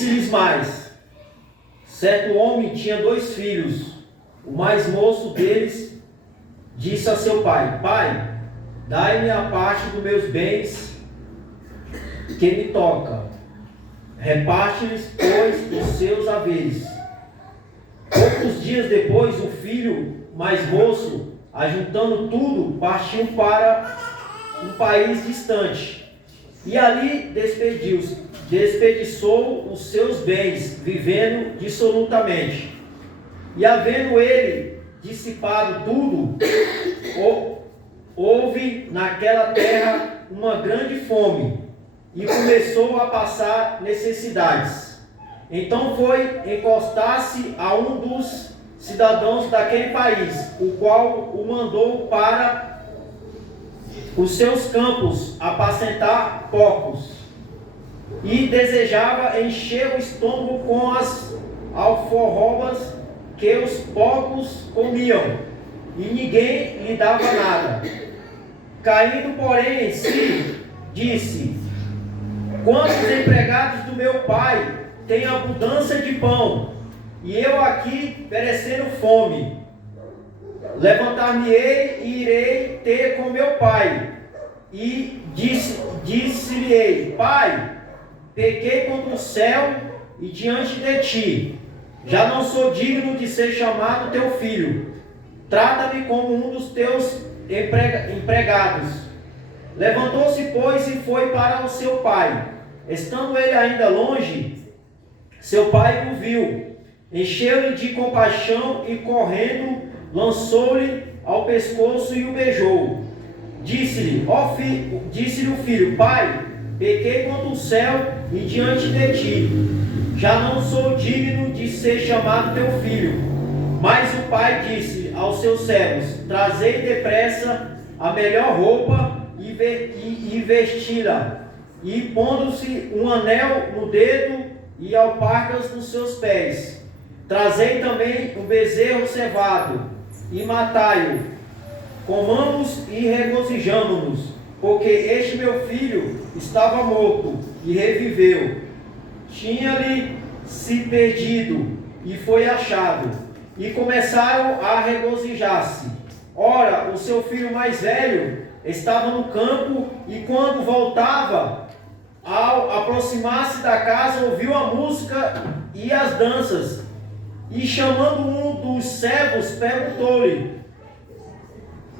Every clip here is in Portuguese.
Disse-lhes mais: certo homem tinha 2 filhos. O mais moço deles disse a seu pai: Pai, dai-me a parte dos meus bens que me toca. Reparte-lhes, pois, os seus haveres. Poucos dias depois, o filho mais moço, ajuntando tudo, partiu para um país distante. E ali desperdiçou os seus bens, vivendo dissolutamente. E havendo ele dissipado tudo, houve naquela terra uma grande fome, e começou a passar necessidades. Então foi encostar-se a um dos cidadãos daquele país, o qual o mandou para os seus campos apacentar porcos, e desejava encher o estômago com as alforrobas que os porcos comiam, e ninguém lhe dava nada. Caindo, porém, em si, disse: quantos empregados do meu pai têm abundância de pão, e eu aqui perecendo fome? Levantar-me-ei e irei ter com meu pai. E disse-lhe: Pai, pequei contra o céu e diante de ti. Já não sou digno de ser chamado teu filho. Trata-me como um dos teus empregados. Levantou-se, pois, e foi para o seu pai. Estando ele ainda longe, seu pai o viu, encheu-lhe de compaixão e, correndo, lançou-lhe ao pescoço e o beijou. Disse-lhe o filho: Pai, pequei contra o céu e diante de ti. Já não sou digno de ser chamado teu filho. Mas o pai disse aos seus servos: trazei depressa a melhor roupa e vesti-la, e pondo-se um anel no dedo e alparcas nos seus pés. Trazei também o bezerro cevado e matai-o. Comamos e regozijamo-nos, porque este meu filho estava morto e reviveu. Tinha-lhe se perdido e foi achado. E começaram a regozijar-se. Ora, o seu filho mais velho estava no campo, e quando voltava, ao aproximar-se da casa, ouviu a música e as danças. E chamando um dos servos, perguntou-lhe: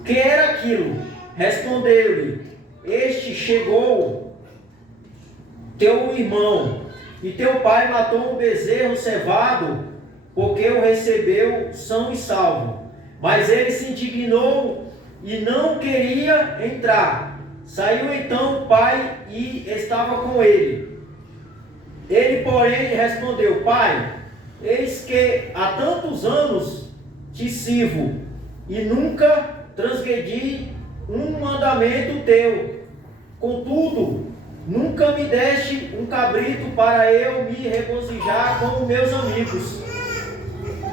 que era aquilo? Respondeu-lhe: este chegou teu irmão, e teu pai matou um bezerro cevado, porque o recebeu são e salvo. Mas ele se indignou e não queria entrar. Saiu então o pai e estava com ele. Ele, porém, respondeu: Pai, eis que há tantos anos te sirvo, e nunca transgredi um mandamento teu. Contudo, nunca me deste um cabrito para eu me regozijar com meus amigos.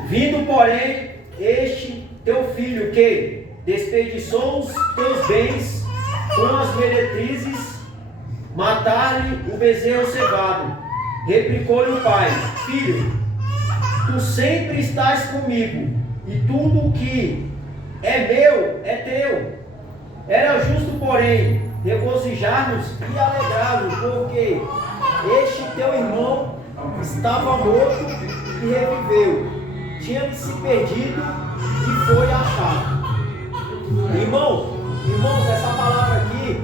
Vindo, porém, este teu filho, que desperdiçou os teus bens com as meretrizes, matar-lhe o bezerro cevado. Replicou-lhe o pai: Filho, tu sempre estás comigo, e tudo o que é meu é teu. Era justo, porém, regozijar-nos e alegrar-nos, porque este teu irmão estava morto e reviveu, tinha se perdido e foi achado. Irmãos, essa palavra aqui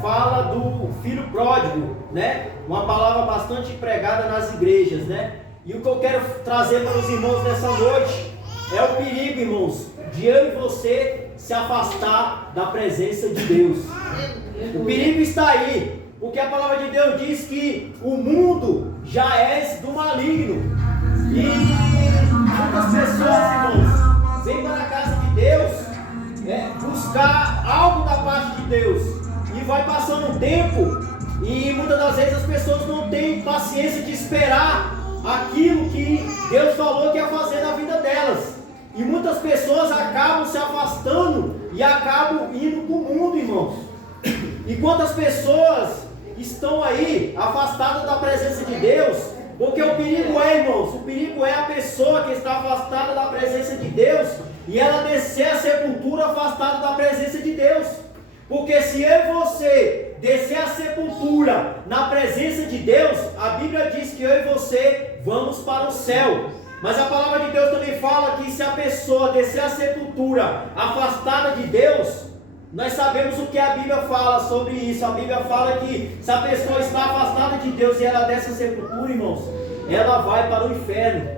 fala do filho pródigo, né? Uma palavra bastante pregada nas igrejas, né? E o que eu quero trazer para os irmãos nessa noite é o perigo, irmãos, de eu e você se afastar da presença de Deus. O perigo está aí, porque a palavra de Deus diz que o mundo já é do maligno. E muitas pessoas, irmãos, vêm para a casa de Deus buscar algo da parte de Deus, e vai passando um tempo, e muitas das vezes as pessoas não têm paciência de esperar aquilo que Deus falou que ia fazer na vida delas. E muitas pessoas acabam se afastando e acabam indo para o mundo, irmãos. E quantas pessoas estão aí afastadas da presença de Deus, Porque o perigo é, irmãos, o perigo é a pessoa que está afastada da presença de Deus e ela descer a sepultura afastada da presença de Deus. Porque se eu e você descer a sepultura na presença de Deus, a Bíblia diz que eu e você vamos para o céu. Mas a palavra de Deus também fala que se a pessoa descer a sepultura afastada de Deus, nós sabemos o que a Bíblia fala sobre isso. A Bíblia fala que se a pessoa está afastada de Deus e ela desce a sepultura, irmãos, ela vai para o inferno.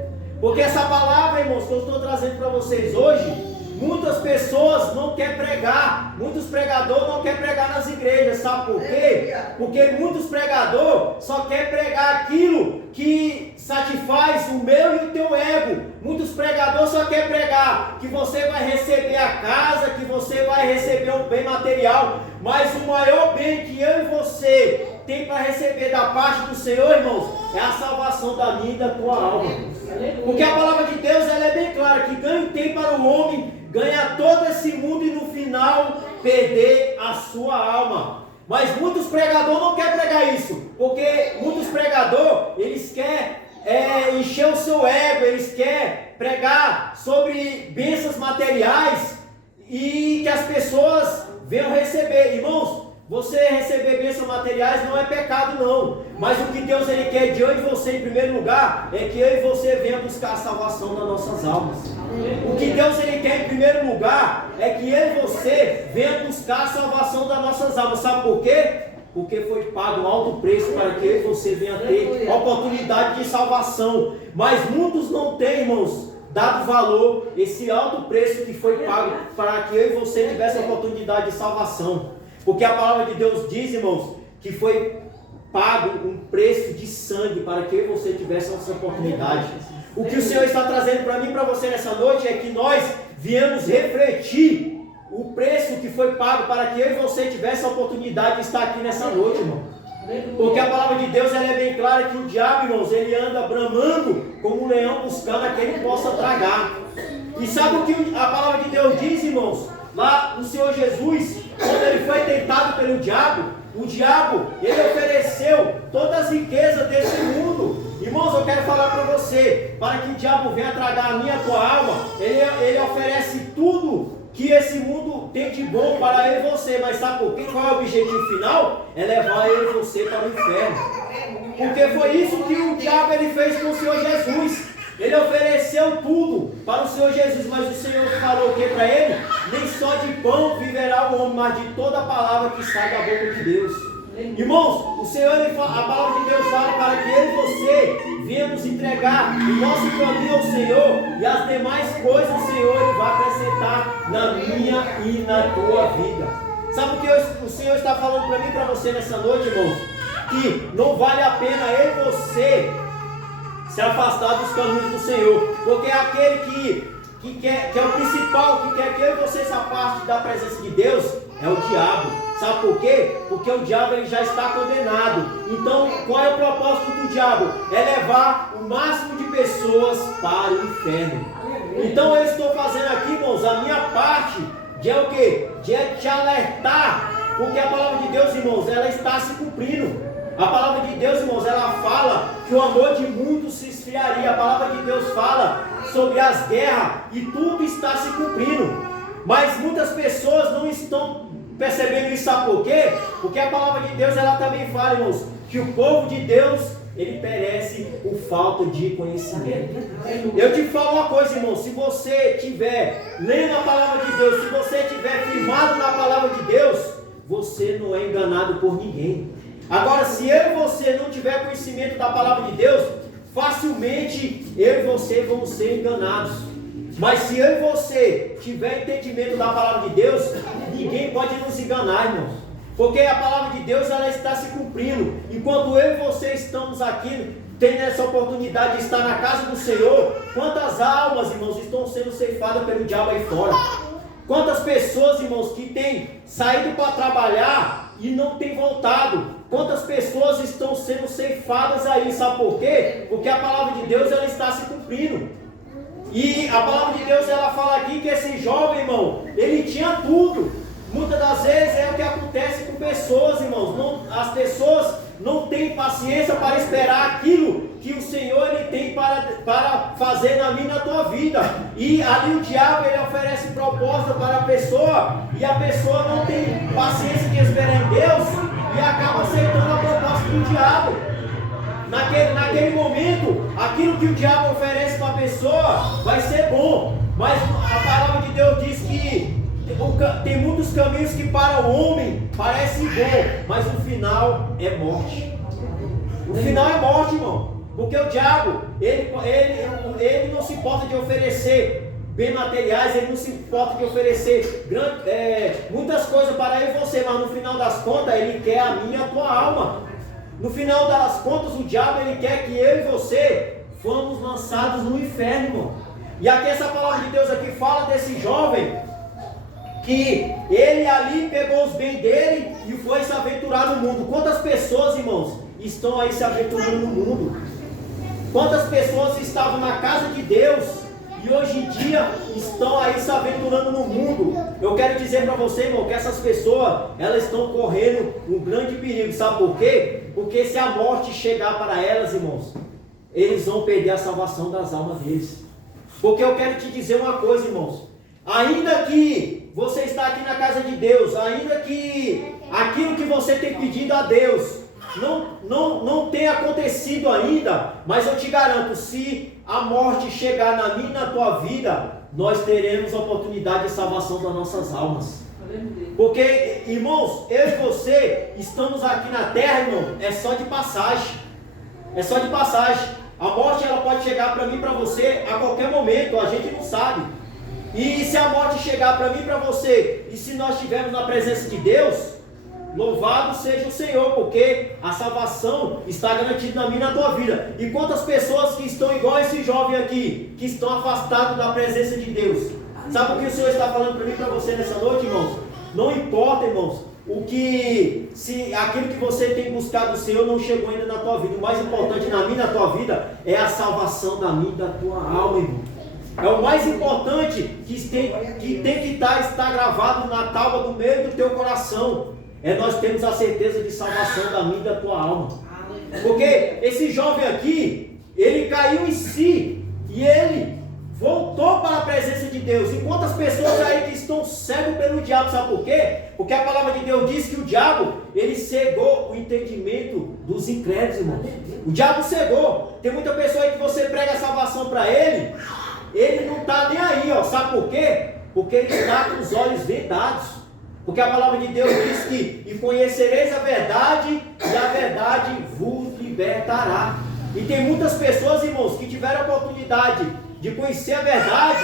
Porque essa palavra, irmãos, que eu estou trazendo para vocês hoje, muitas pessoas não querem pregar, muitos pregadores não querem pregar nas igrejas, sabe por quê? Porque muitos pregadores só querem pregar aquilo que satisfaz o meu e o teu ego. Muitos pregadores só querem pregar que você vai receber a casa, que você vai receber um bem material, mas o maior bem que eu e você tem para receber da parte do Senhor, irmãos, é a salvação da minha e da tua alma. Porque a palavra de Deus ela é bem clara, que ganho tem para o homem ganhar todo esse mundo e no final perder a sua alma. Mas muitos pregadores não querem pregar isso, porque muitos pregadores, eles querem encher o seu ego, eles querem pregar sobre bênçãos materiais e que as pessoas venham receber. Irmãos, você receber bênçãos materiais não é pecado não, mas o que Deus ele quer de eu e você em primeiro lugar é que eu e você venha buscar a salvação das nossas almas. O que Deus ele quer em primeiro lugar é que eu e você venha buscar a salvação das nossas almas. Sabe por quê? Porque foi pago um alto preço para que eu e você venha ter oportunidade de salvação. Mas muitos não têm, irmãos, dado valor esse alto preço que foi pago para que eu e você tivesse a oportunidade de salvação. Porque a palavra de Deus diz, irmãos, que foi pago um preço de sangue para que eu e você tivesse essa oportunidade. O que o Senhor está trazendo para mim e para você nessa noite é que nós viemos refletir o preço que foi pago para que eu e você tivesse a oportunidade de estar aqui nessa noite, irmão. Porque a palavra de Deus ela é bem clara que o diabo, irmãos, ele anda bramando como um leão buscando a quem ele possa tragar. E sabe o que a palavra de Deus diz, irmãos? Lá no Senhor Jesus, quando ele foi tentado pelo diabo, o diabo, ele ofereceu todas as riquezas desse mundo. Irmãos, eu quero falar para você, para que o diabo venha tragar a minha e a tua alma, ele oferece tudo que esse mundo tem de bom para eu e você. Mas sabe por quê? Qual é o objetivo final? É levar eu e você para o inferno. Porque foi isso que o diabo ele fez com o Senhor Jesus. Ele ofereceu tudo para o Senhor Jesus, mas o Senhor falou o que para ele? Nem só de pão viverá o homem, mas de toda a palavra que sai da boca de Deus. Irmãos, o Senhor, a palavra de Deus fala para que eu e você venhamos entregar o nosso caminho ao Senhor, e as demais coisas o Senhor ele vai acrescentar na minha e na tua vida. Sabe o que o Senhor está falando para mim e para você nessa noite, irmãos? Que não vale a pena eu e você se afastar dos caminhos do Senhor, porque é aquele que é o principal, que quer que eu e você se afaste da presença de Deus, é o diabo. Sabe por quê? Porque o diabo ele já está condenado. Então, qual é o propósito do diabo? É levar o máximo de pessoas para o inferno. Então, eu estou fazendo aqui, irmãos, a minha parte de é o quê? De te alertar, porque a palavra de Deus, irmãos, ela está se cumprindo. A palavra de Deus, irmãos, ela fala que o amor de muitos se esfriaria. A palavra de Deus fala sobre as guerras e tudo está se cumprindo. Mas muitas pessoas não estão percebendo isso, sabe por quê? Porque a palavra de Deus, ela também fala, irmãos, que o povo de Deus, ele perece por falta de conhecimento. Eu te falo uma coisa, irmão, se você estiver lendo a palavra de Deus, se você estiver firmado na palavra de Deus, você não é enganado por ninguém. Agora, se eu e você não tiver conhecimento da palavra de Deus, facilmente eu e você vamos ser enganados. Mas se eu e você tiver entendimento da palavra de Deus, ninguém pode nos enganar, irmãos. Porque a palavra de Deus ela está se cumprindo. Enquanto eu e você estamos aqui, tendo essa oportunidade de estar na casa do Senhor, quantas almas, irmãos, estão sendo ceifadas pelo diabo aí fora? Quantas pessoas, irmãos, que têm saído para trabalhar e não têm voltado? Quantas pessoas estão sendo ceifadas aí, sabe por quê? Porque a palavra de Deus ela está se cumprindo. E a palavra de Deus ela fala aqui que esse jovem, irmão, ele tinha tudo. Muitas das vezes é o que acontece com pessoas, irmãos. As pessoas não tem paciência para esperar aquilo que o Senhor ele tem para fazer na minha e na tua vida. E ali o diabo ele oferece proposta para a pessoa, e a pessoa não tem paciência de esperar em Deus e acaba aceitando a proposta do diabo. Naquele momento, aquilo que o diabo oferece para a pessoa vai ser bom, mas a palavra de Deus diz que tem muitos caminhos que para o homem parecem bom, mas o final é morte. O final é morte, irmão. Porque o diabo, ele não se importa de oferecer bens materiais, ele não se importa de oferecer muitas coisas para eu e você, mas no final das contas, ele quer a minha e a tua alma. No final das contas, o diabo, ele quer que eu e você fomos lançados no inferno, irmão. E aqui essa palavra de Deus aqui fala desse jovem, que ele ali pegou os bens dele e foi se aventurar no mundo. Quantas pessoas, irmãos, estão aí se aventurando no mundo? Quantas pessoas estavam na casa de Deus e hoje em dia estão aí se aventurando no mundo? Eu quero dizer para você, irmão, que essas pessoas, elas estão correndo um grande perigo. Sabe por quê? Porque se a morte chegar para elas, irmãos, eles vão perder a salvação das almas deles. Porque eu quero te dizer uma coisa, irmãos. Ainda que você está aqui na casa de Deus, ainda que aquilo que você tem pedido a Deus não tenha acontecido ainda, mas eu te garanto, se a morte chegar na minha e na tua vida, nós teremos a oportunidade de salvação das nossas almas. Porque, irmãos, eu e você estamos aqui na terra, irmão, é só de passagem. É só de passagem. A morte ela pode chegar para mim e para você a qualquer momento, a gente não sabe. E se a morte chegar para mim e para você, e se nós estivermos na presença de Deus, louvado seja o Senhor, porque a salvação está garantida na minha e na tua vida. E quantas pessoas que estão igual esse jovem aqui, que estão afastados da presença de Deus? Sabe o que o Senhor está falando para mim e para você nessa noite, irmãos? Não importa, irmãos, se aquilo que você tem buscado do Senhor não chegou ainda na tua vida. O mais importante na minha e na tua vida é a salvação da minha e da tua alma, irmão. É o mais importante que tem que estar gravado na tábua do meio do teu coração. É nós termos a certeza de salvação da minha e da tua alma. Porque esse jovem aqui, ele caiu em si e ele voltou para a presença de Deus. E quantas pessoas aí que estão cegos pelo diabo, sabe por quê? Porque a palavra de Deus diz que o diabo, ele cegou o entendimento dos incrédulos, irmãos. O diabo cegou. Tem muita pessoa aí que você prega a salvação para ele não está nem aí, ó. Sabe por quê? Porque ele está com os olhos vedados. Porque a palavra de Deus diz que e conhecereis a verdade, e a verdade vos libertará. E tem muitas pessoas, irmãos, que tiveram a oportunidade de conhecer a verdade,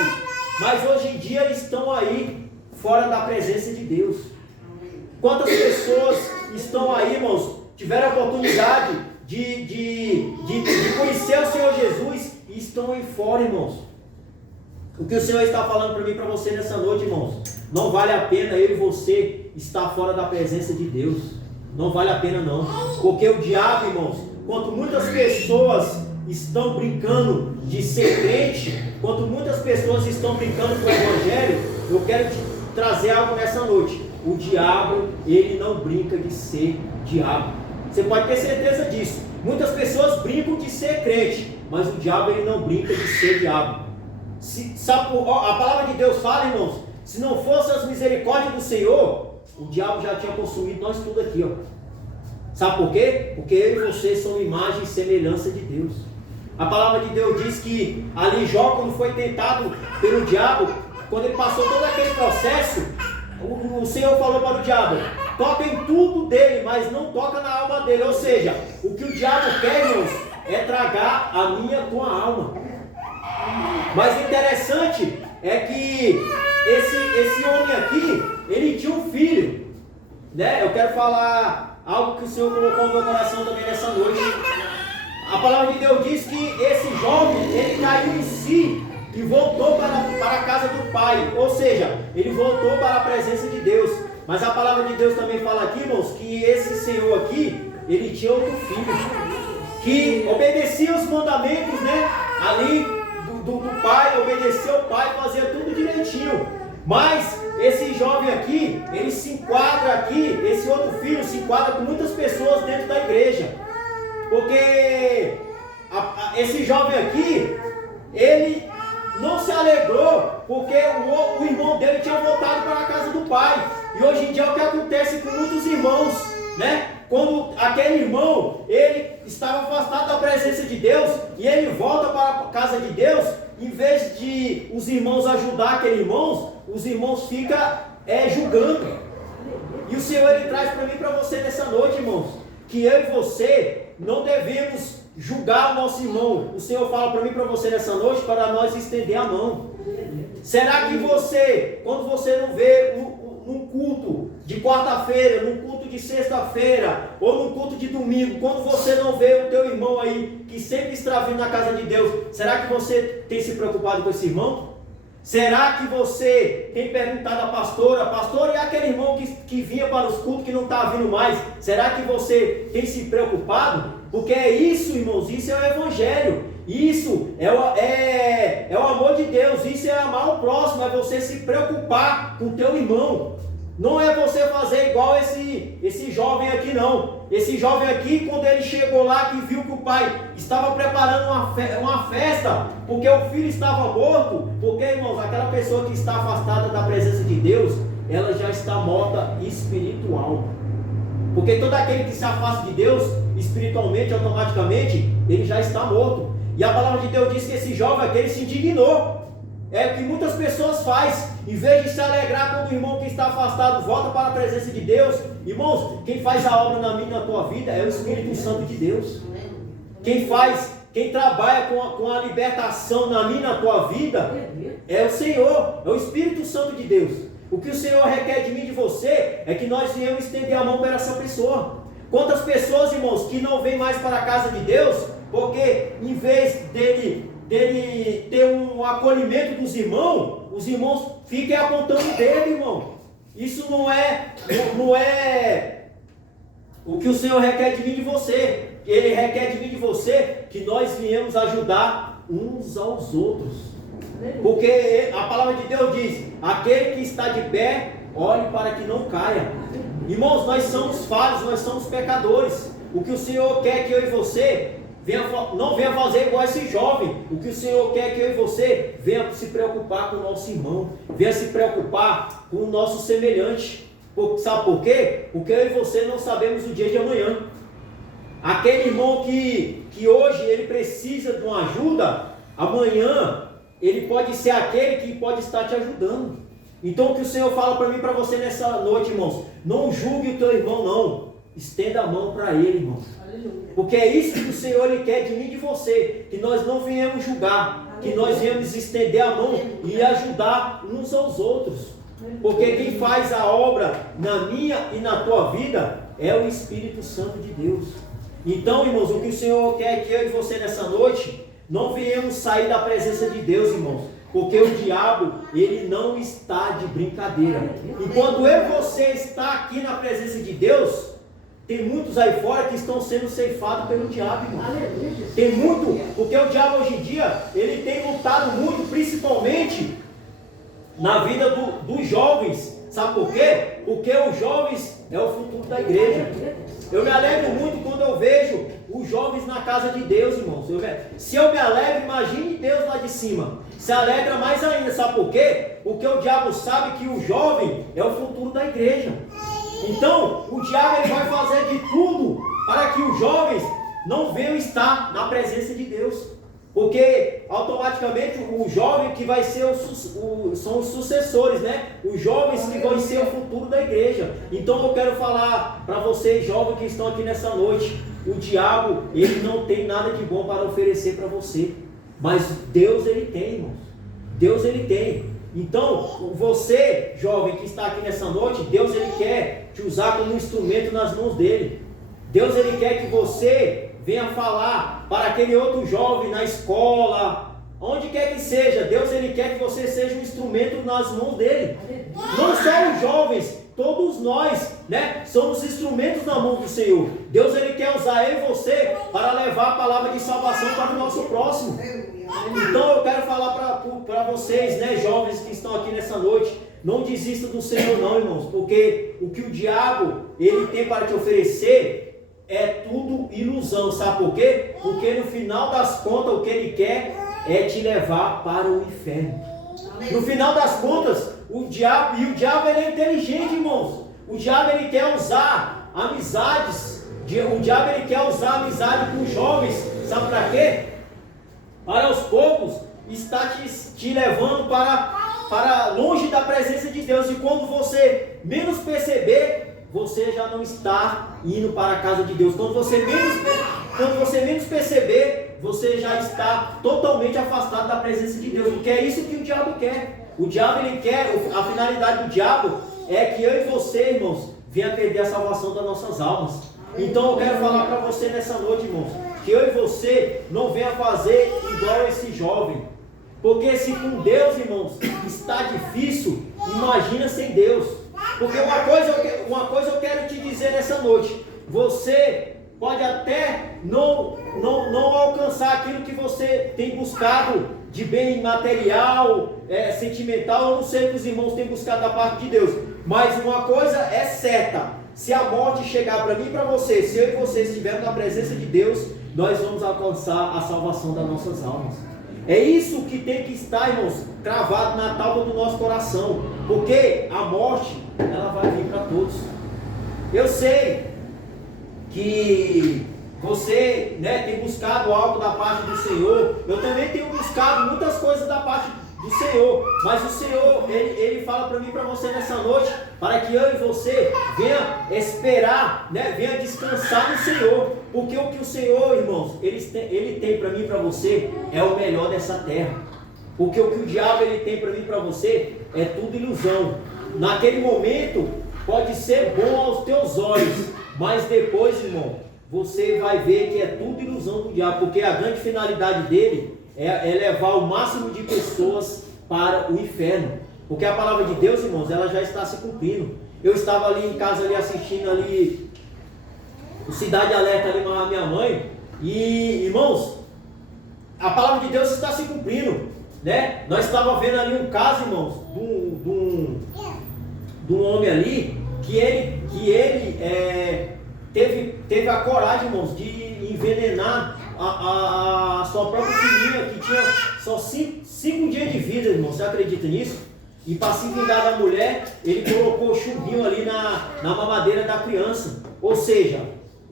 mas hoje em dia estão aí fora da presença de Deus. Quantas pessoas estão aí, irmãos, tiveram a oportunidade de conhecer o Senhor Jesus e estão aí fora, irmãos. O que o Senhor está falando para mim e para você nessa noite, irmãos, não vale a pena eu e você estar fora da presença de Deus. Não vale a pena não. Porque o diabo, irmãos, quanto muitas pessoas estão brincando de ser crente, quanto muitas pessoas estão brincando com o Evangelho, eu quero te trazer algo nessa noite. O diabo, ele não brinca de ser diabo. Você pode ter certeza disso. Muitas pessoas brincam de ser crente, mas o diabo, ele não brinca de ser diabo. A palavra de Deus fala, irmãos, se não fosse as misericórdias do Senhor, o diabo já tinha consumido nós tudo aqui, ó. Sabe por quê? Porque eu e você somos imagem e semelhança de Deus. A palavra de Deus diz que ali Jó, quando foi tentado pelo diabo, quando ele passou todo aquele processo, o Senhor falou para o diabo: toca em tudo dele, mas não toca na alma dele. Ou seja, o que o diabo quer, irmãos, é tragar a minha e a tua alma. Mas o interessante é que esse homem aqui, ele tinha um filho, né? Eu quero falar algo que o Senhor colocou no meu coração também nessa noite. A palavra de Deus diz que esse jovem, ele caiu em si e voltou para a casa do pai. Ou seja, ele voltou para a presença de Deus. Mas a palavra de Deus também fala aqui, irmãos, que esse senhor aqui, ele tinha outro filho, que obedecia os mandamentos, né? Ali do pai, obedeceu o pai, fazia tudo direitinho. Mas esse jovem aqui, ele se enquadra aqui, esse outro filho se enquadra com muitas pessoas dentro da igreja. Porque esse jovem aqui, ele não se alegrou porque o irmão dele tinha voltado para a casa do pai. E hoje em dia é o que acontece com muitos irmãos, né? Quando aquele irmão, ele estava afastado da presença de Deus e ele volta para a casa de Deus, em vez de os irmãos ajudar aquele irmão, os irmãos ficam julgando. E o Senhor, ele traz para mim e para você nessa noite, irmãos, que eu e você não devemos julgar o nosso irmão. O Senhor fala para mim e para você nessa noite para nós estender a mão. Será que você, quando você não vê num culto de quarta-feira, num culto de sexta-feira ou num culto de domingo, quando você não vê o teu irmão aí que sempre está vindo na casa de Deus, será que você tem se preocupado com esse irmão? Será que você tem perguntado à pastora, pastor, e aquele irmão que vinha para os cultos que não está vindo mais? Será que você tem se preocupado? Porque é isso, irmãos, isso é o evangelho, isso é o amor de Deus, isso é amar o próximo, é você se preocupar com o teu irmão. Não é você fazer igual esse jovem aqui, não. Esse jovem aqui, quando ele chegou lá, que viu que o pai estava preparando uma festa, porque o filho estava morto, porque, irmãos, aquela pessoa que está afastada da presença de Deus, ela já está morta espiritual. Porque todo aquele que se afasta de Deus, espiritualmente, automaticamente, ele já está morto. E a palavra de Deus diz que esse jovem aqui, ele se indignou. É o que muitas pessoas fazem. Em vez de se alegrar quando o irmão que está afastado volta para a presença de Deus. Irmãos, quem faz a obra na minha e na tua vida é o Espírito Santo de Deus. Quem trabalha com a libertação na minha e na tua vida é o Senhor, é o Espírito Santo de Deus. O que o Senhor requer de mim e de você é que nós venhamos estender a mão para essa pessoa. Quantas pessoas, irmãos, que não vêm mais para a casa de Deus, porque em vez dele ter um acolhimento dos irmãos, os irmãos fiquem apontando o dedo, irmão. Isso não é o que o Senhor requer de mim e de você. Ele requer de mim e de você que nós viemos ajudar uns aos outros. Porque a palavra de Deus diz: aquele que está de pé, olhe para que não caia. Irmãos, nós somos falhos, nós somos pecadores. O que o Senhor quer que eu e você não venha fazer igual esse jovem. O que o Senhor quer que eu e você venha se preocupar com o nosso irmão, venha se preocupar com o nosso semelhante. Sabe por quê? Porque eu e você não sabemos o dia de amanhã. Aquele irmão que hoje ele precisa de uma ajuda, amanhã ele pode ser aquele que pode estar te ajudando. Então o que o Senhor fala para mim e para você nessa noite, irmãos, não julgue o teu irmão, não. Estenda a mão para ele, irmãos. Porque é isso que o Senhor ele quer de mim e de você, que nós não venhamos julgar, que nós venhamos estender a mão e ajudar uns aos outros. Porque quem faz a obra na minha e na tua vida é o Espírito Santo de Deus. Então, irmãos, o que o Senhor quer que eu e você nessa noite, não venhamos sair da presença de Deus, irmãos. Porque o diabo, ele não está de brincadeira. Enquanto eu e você está aqui na presença de Deus, tem muitos aí fora que estão sendo ceifados pelo diabo, irmão. Tem muito, porque o diabo hoje em dia, ele tem lutado muito, principalmente na vida dos jovens. Sabe por quê? Porque os jovens é o futuro da igreja. Eu me alegro muito quando eu vejo os jovens na casa de Deus, irmãos. Se eu me alegro, imagine Deus lá de cima. Se alegra mais ainda, sabe por quê? Porque o diabo sabe que o jovem é o futuro da igreja. Então, o diabo ele vai fazer de tudo para que os jovens não venham estar na presença de Deus. Porque automaticamente o jovem que vai ser são os sucessores, né? Os jovens que vão ser o futuro da igreja. Então eu quero falar para vocês, jovens que estão aqui nessa noite, o diabo, ele não tem nada de bom para oferecer para você. Mas Deus, ele tem, irmãos. Deus, ele tem. Então, você, jovem que está aqui nessa noite, Deus, ele quer te usar como instrumento nas mãos dele. Deus, ele quer que você venha falar para aquele outro jovem na escola, onde quer que seja. Deus, ele quer que você seja um instrumento nas mãos dele. Não só os jovens, todos nós, né, somos instrumentos na mão do Senhor. Deus, ele quer usar eu e você para levar a palavra de salvação para o nosso próximo. Então eu quero falar para vocês, né, jovens que estão aqui nessa noite, não desista do Senhor não, irmãos, porque o que o diabo ele tem para te oferecer é tudo ilusão, sabe por quê? Porque no final das contas o que ele quer é te levar para o inferno. No final das contas, o diabo ele é inteligente, irmãos. O diabo ele quer usar amizades, o diabo ele quer usar amizade com jovens, sabe para quê? Para aos poucos está te levando para longe da presença de Deus, e quando você menos perceber, você já não está indo para a casa de Deus. Quando você menos perceber, você já está totalmente afastado da presença de Deus, porque é isso que o diabo quer. O diabo ele quer, a finalidade do diabo é que eu e você, irmãos, venha perder a salvação das nossas almas. Então eu quero falar para você nessa noite, irmãos, que eu e você não venha fazer igual esse jovem. Porque se com Deus, irmãos, está difícil, imagina sem Deus. Porque uma coisa eu quero te dizer nessa noite: você pode até não alcançar aquilo que você tem buscado de bem material, sentimental. Eu não sei o que os irmãos têm buscado da parte de Deus, mas uma coisa é certa: se a morte chegar para mim e para você, se eu e você estivermos na presença de Deus, nós vamos alcançar a salvação das nossas almas. É isso que tem que estar, irmãos, cravado na tábua do nosso coração, porque a morte, ela vai vir para todos. Eu sei que você, tem buscado algo da parte do Senhor. Eu também tenho buscado muitas coisas da parte do Senhor, mas o Senhor, ele fala para mim e para você nessa noite, para que eu e você venha esperar, venha descansar no Senhor, porque o que o Senhor, irmãos, ele tem para mim e para você é o melhor dessa terra, porque o que o diabo ele tem para mim e para você é tudo ilusão. Naquele momento pode ser bom aos teus olhos, mas depois, irmão, você vai ver que é tudo ilusão do diabo, porque a grande finalidade dele é levar o máximo de pessoas para o inferno. Porque a palavra de Deus, irmãos, ela já está se cumprindo. Eu estava ali em casa ali assistindo ali o Cidade Alerta ali com a minha mãe, e irmãos, a palavra de Deus está se cumprindo, Nós estávamos vendo ali um caso, irmãos, de um homem ali que ele teve a coragem, irmãos, de envenenar a sua própria filhinha, que tinha só 5 dias de vida, irmão. Você acredita nisso? E para se vingar da mulher, ele colocou o chumbinho ali na mamadeira da criança. Ou seja,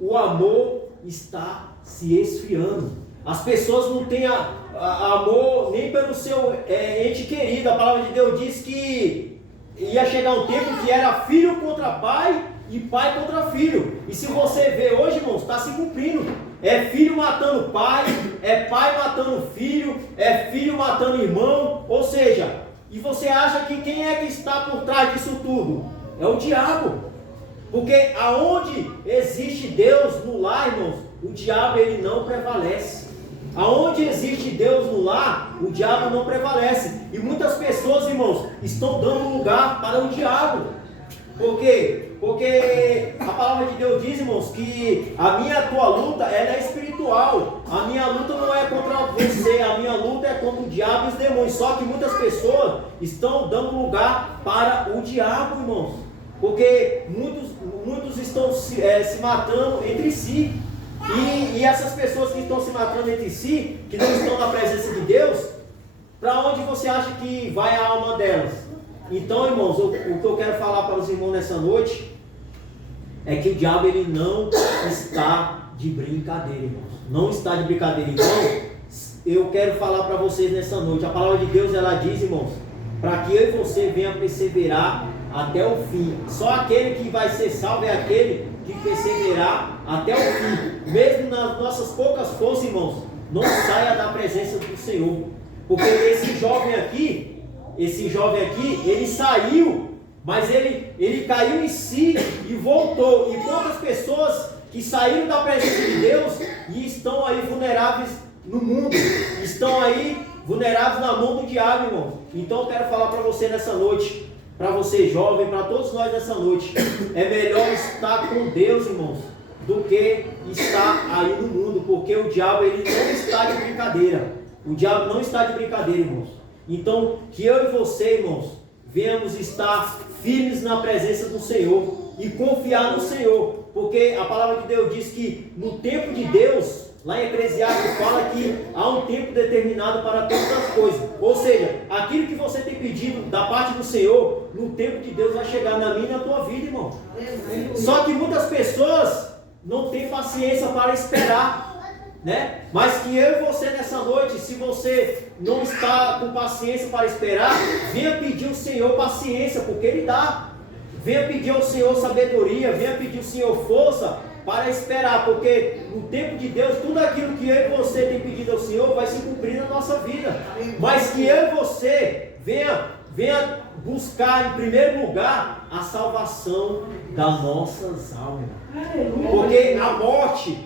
o amor está se esfriando. As pessoas não têm amor nem pelo seu ente querido. A palavra de Deus diz que ia chegar um tempo que era filho contra pai e pai contra filho. E se você vê hoje, irmãos, está se cumprindo. É filho matando pai, é pai matando filho, é filho matando irmão. Ou seja, e você acha que quem é que está por trás disso tudo? É o diabo. Porque aonde existe Deus no lar, irmãos, o diabo ele não prevalece. Aonde existe Deus no lar, o diabo não prevalece. E muitas pessoas, irmãos, estão dando lugar para o diabo. Por quê? Porque a palavra de Deus diz, irmãos, que a minha e tua luta, ela é espiritual. A minha luta não é contra você, a minha luta é contra o diabo e os demônios. Só que muitas pessoas estão dando lugar para o diabo, irmãos. Porque muitos estão se matando entre si. E essas pessoas que estão se matando entre si, que não estão na presença de Deus, para onde você acha que vai a alma delas? Então, irmãos, o que eu quero falar para os irmãos nessa noite é que o diabo ele não está de brincadeira, irmãos. Não está de brincadeira. Então, eu quero falar para vocês nessa noite. A palavra de Deus, ela diz, irmãos, para que eu e você venha perseverar até o fim. Só aquele que vai ser salvo é aquele que perseverar até o fim. Mesmo nas nossas poucas forças, irmãos, não saia da presença do Senhor. Porque esse jovem aqui, ele saiu, mas ele caiu em si e voltou. E quantas pessoas que saíram da presença de Deus e estão aí vulneráveis no mundo, estão aí vulneráveis na mão do diabo, irmão. Então eu quero falar para você nessa noite, para você jovem, para todos nós nessa noite, é melhor estar com Deus, irmãos, do que estar aí no mundo, porque o diabo ele não está de brincadeira. O diabo não está de brincadeira, irmãos. Então, que eu e você, irmãos, venhamos estar firmes na presença do Senhor e confiar no Senhor, porque a palavra de Deus diz que no tempo de Deus, lá em Eclesiastes fala que há um tempo determinado para todas as coisas, ou seja, aquilo que você tem pedido da parte do Senhor, no tempo de Deus vai chegar na minha e na tua vida, irmão. Só que muitas pessoas não têm paciência para esperar, né? Mas que eu e você nessa noite, se você não está com paciência para esperar, venha pedir ao Senhor paciência, porque Ele dá. Venha pedir ao Senhor sabedoria, venha pedir ao Senhor força para esperar, porque no tempo de Deus, tudo aquilo que eu e você tem pedido ao Senhor vai se cumprir na nossa vida. Mas que eu e você venha buscar em primeiro lugar a salvação das nossas almas. Porque a morte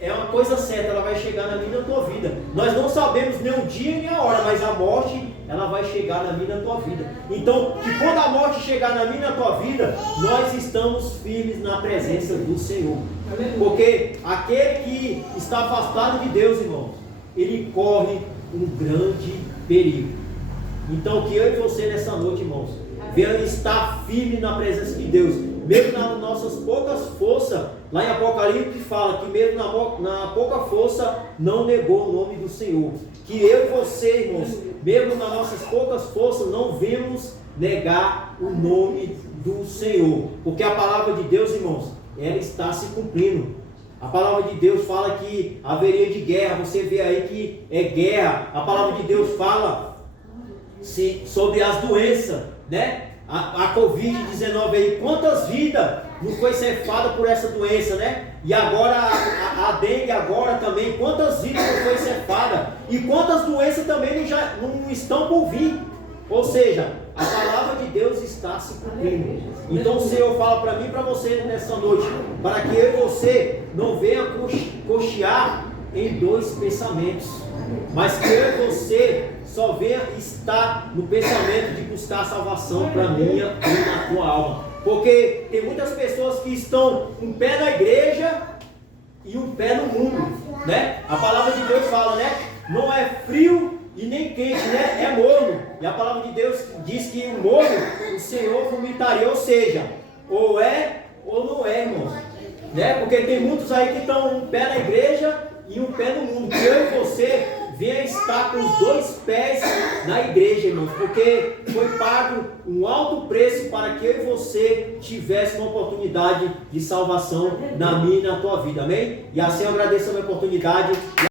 é uma coisa certa, ela vai chegar na minha e na tua vida. Nós não sabemos nem o dia nem a hora, mas a morte, ela vai chegar na minha e na tua vida. Então, que quando a morte chegar na minha e na tua vida, nós estamos firmes na presença do Senhor. Porque aquele que está afastado de Deus, irmãos, ele corre um grande perigo. Então, que eu e você nessa noite, irmãos, venham estar firmes na presença de Deus, mesmo nas nossas poucas forças. Lá em Apocalipse fala que mesmo na pouca força não negou o nome do Senhor. Que eu e você, irmãos, mesmo nas nossas poucas forças, não vemos negar o nome do Senhor. Porque a palavra de Deus, irmãos, ela está se cumprindo. A palavra de Deus fala que haveria de guerra. Você vê aí que é guerra. A palavra de Deus fala sobre as doenças, né? A Covid-19 aí, quantas vidas não foi ceifada por essa doença, né? E agora a dengue agora também, quantas vidas não foi ceifada? E quantas doenças também não estão por vir? Ou seja, a palavra de Deus está se cumprindo. Então o Senhor fala para mim e para você nessa noite, para que eu e você não venha cochear em dois pensamentos, mas que eu e você só venha estar no pensamento de buscar a salvação para a minha e na tua alma. Porque tem muitas pessoas que estão um pé na igreja e um pé no mundo, né? A palavra de Deus fala, né? Não é frio e nem quente, né? É morno. E a palavra de Deus diz que o morno o Senhor vomitaria, ou seja, ou é ou não é, irmãos, né? Porque tem muitos aí que estão um pé na igreja e um pé no mundo. Que eu e você venha estar com os dois pés na igreja, irmãos, porque foi pago um alto preço para que eu e você tivesse uma oportunidade de salvação na minha e na tua vida, amém? E assim eu agradeço a minha oportunidade.